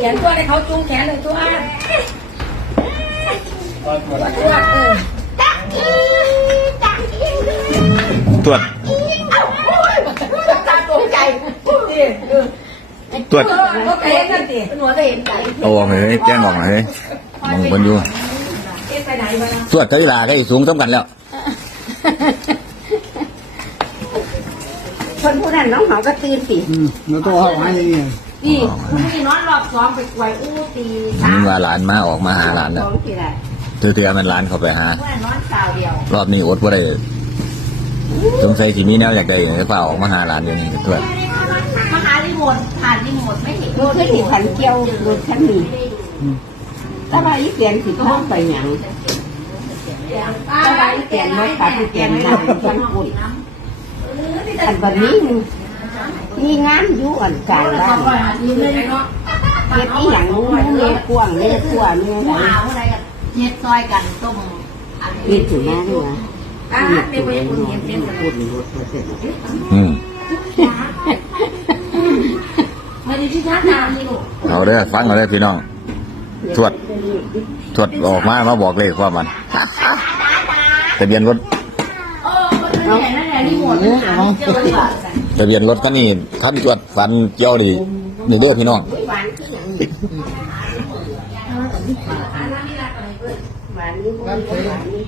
แขนตัวให้เขาจูงแขนเลยตัวตัวตัวเออตรวจตาตกใจดิเออตรวจก็เห็นนั่นดิหนูก็เห็นใจเอาออกเลยแจ้งออกมาเลยมองคนอยู่เอ๊ะไปไหนมาตรวจกอีลาก็อีสูงสำกันแล้วคนผู้นั้นน้องเหาก็ตื่นสิอืมแล้วตัวเอาไว้ยังไง นี่คุณนี่นอนรอบสองไปกวยอู้ตีสานี่มว่าหลานมาออกมาหาหลานสแล้วองทีไรเถื่อๆมันหลานเข้าไปหา เมื่อนอนสาวเดียวรอบนี้อดว่าได้สงสัยสิมีแนวอยากได้ก็เปล่าออกมาหาหลานเดี๋ยวนี้ตรวจมาหารีโมทผ่านรีโมทไม่เห็นรถไม่เห็นขันเกี่ยวรถขันนี้ถ้าว่าอีเสียงสิพ่อไปหยังถ้าว่าอีเสียงไม่ตัดอีเสียงดังทั้งกุดอันวันนี้มี มีงานอยู่อันกางบ้านเฮ็ดอีหยังรู้เมียกวางเมียกวางเมียอะไรเฮ็ดซอยกันต้มอันมีถึงมาด้วยนะอ่าเดี๋ยวไปคุณเห็นเป็นพูดรถเสร็จอืมมาดีที่ท่าทานี่ลูกเอาเด้อฟังเอาเด้อพี่น้องตรวจตรวจออกมามาบอกเลขว่ามันทะเบียนรถ เออมันเป็นอย่างนั้นแหละรีโมทมันหาไม่เจอเลยว่ะทะเบียนรถคันนี้คันตรวจฟันเกี่ยวดีนี่เด้อพี่น้องหวานขึ้นอย่างนี้หวานนี่หวานนี่